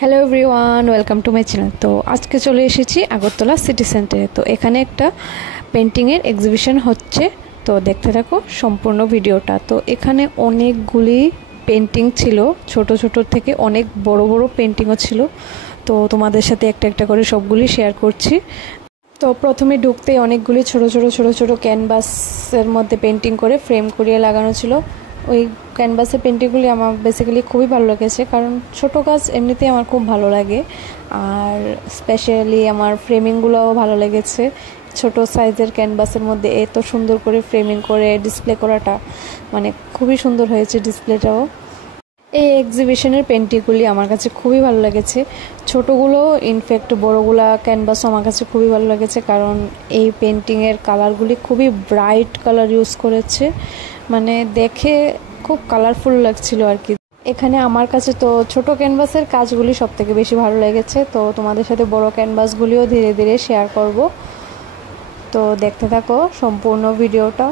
Hello everyone, welcome to my channel. তো আজকে চলে এসেছি আগরতলা সিটি সেন্টারে। তো এখানে একটা পেন্টিংয়ের এক্সিবিশন হচ্ছে, তো দেখতে থাকো সম্পূর্ণ ভিডিওটা। তো এখানে অনেকগুলি পেন্টিং ছিল, ছোট ছোট থেকে অনেক বড় বড় পেন্টিংও ছিল। তো তোমাদের সাথে একটা একটা করে সবগুলি শেয়ার করছি। তো প্রথমে ঢুকতেই অনেকগুলি ছোট ছোট ছোট ছোট ক্যানভাসের মধ্যে পেন্টিং করে ফ্রেম করিয়ে লাগানো ছিল। ওই ক্যানভাসের পেন্টিংগুলি আমার বেসিক্যালি খুবই ভালো লেগেছে, কারণ ছোট কাজ এমনিতেই আমার খুব ভালো লাগে, আর স্পেশালি আমার ফ্রেমিংগুলোও ভালো লেগেছে। ছোট সাইজের ক্যানভাসের মধ্যে এত সুন্দর করে ফ্রেমিং করে ডিসপ্লে করাটা মানে খুবই সুন্দর হয়েছে ডিসপ্লেটাও। এই এক্সিবিশনের পেন্টিংগুলি আমার কাছে খুবই ভালো লেগেছে, ছোটোগুলো ইনফ্যাক্ট বড়োগুলা ক্যানভাসও আমার কাছে খুবই ভালো লেগেছে, কারণ এই পেন্টিংয়ের কালারগুলি খুবই ব্রাইট কালার ইউজ করেছে, মানে দেখে খুব কালারফুল লাগছিল আর কি। এখানে আমার কাছে তো ছোট ক্যানভাসের কাজগুলি সব থেকে বেশি ভালো লেগেছে। তো তোমাদের সাথে বড় ক্যানভাসগুলিও ধীরে ধীরে শেয়ার করব, তো দেখতে থাকো সম্পূর্ণ ভিডিওটা।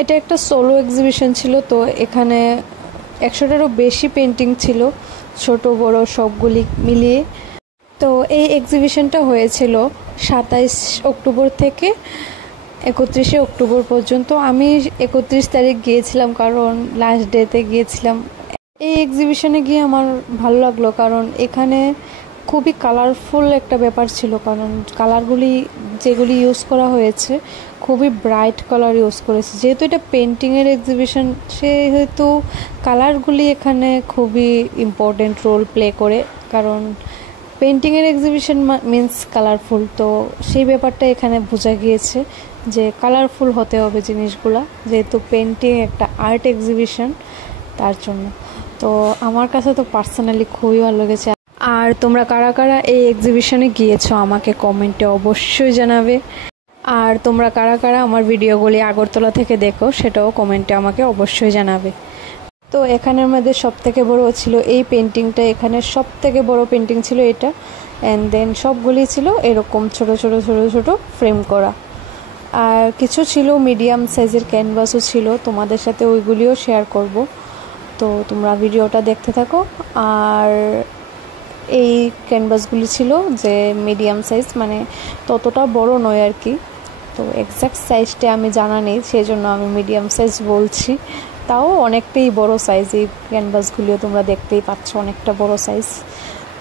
এটা একটা সোলো এক্সিবিশন ছিল, তো এখানে 100টারও বেশি পেন্টিং ছিল, ছোট বড় সবগুলি মিলিয়ে। তো এই এক্সিবিশনটা হয়েছিল 27 অক্টোবর থেকে 31শে অক্টোবর পর্যন্ত। আমি 31 তারিখ গিয়েছিলাম, কারণ লাস্ট ডেতে গিয়েছিলাম। এই এক্সিবিশনে গিয়ে আমার ভালো লাগলো, কারণ এখানে খুবই কালারফুল একটা ব্যাপার ছিল, কারণ কালারগুলি যেগুলি ইউজ করা হয়েছে খুবই ব্রাইট কালার ইউজ করেছে। যেহেতু এটা পেন্টিংয়ের এক্সিবিশন, সেহেতু কালারগুলি এখানে খুবই ইম্পর্টেন্ট রোল প্লে করে, কারণ পেন্টিংয়ের এক্সিবিশন মিন্স কালারফুল। তো সেই ব্যাপারটা এখানে বোঝা গিয়েছে যে কালারফুল হতে হবে জিনিসগুলা, যেহেতু পেন্টিং একটা আর্ট এক্সিবিশন, তার জন্য। তো আমার কাছে তো পার্সোনালি খুবই ভালো লেগেছে। আর তোমরা কারা কারা এই এক্সিবিশনে গিয়েছো আমাকে কমেন্টে অবশ্যই জানাবে, আর তোমরা কারা কারা আমার ভিডিওগুলি আগরতলা থেকে দেখো সেটাও কমেন্টে আমাকে অবশ্যই জানাবে। তো এখানের মধ্যে সব থেকে বড় ছিল এই পেন্টিংটা, এখানে সব থেকে বড় পেন্টিং ছিল এটা, অ্যান্ড দেন সবগুলি ছিল এরকম ছোট ছোট ছোট ছোট ফ্রেম করা, আর কিছু ছিল মিডিয়াম সাইজের ক্যানভাসও ছিল, তোমাদের সাথে ওইগুলিও শেয়ার করব। তো তোমরা ভিডিওটা দেখতে থাকো। আর এই ক্যানভাসগুলি ছিল যে মিডিয়াম সাইজ, মানে ততটা বড় নয় আর কি। তো এক্স্যাক্ট সাইজটা আমি জানা নেই, সেই জন্য আমি মিডিয়াম সাইজ বলছি। তাও অনেকটাই বড় সাইজ, এই ক্যানভাসগুলিও তোমরা দেখতেই পাচ্ছ অনেকটা বড় সাইজ।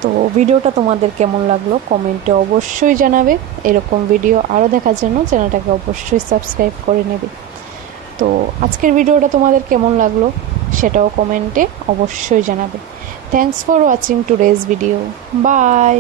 তো ভিডিওটা তোমাদের কেমন লাগলো কমেন্টে অবশ্যই জানাবে। এরকম ভিডিও আরও দেখার জন্য চ্যানেলটাকে অবশ্যই সাবস্ক্রাইব করে নেবে। তো আজকের ভিডিওটা তোমাদের কেমন লাগলো সেটাও কমেন্টে অবশ্যই জানাবে। Thanks for watching today's video. By.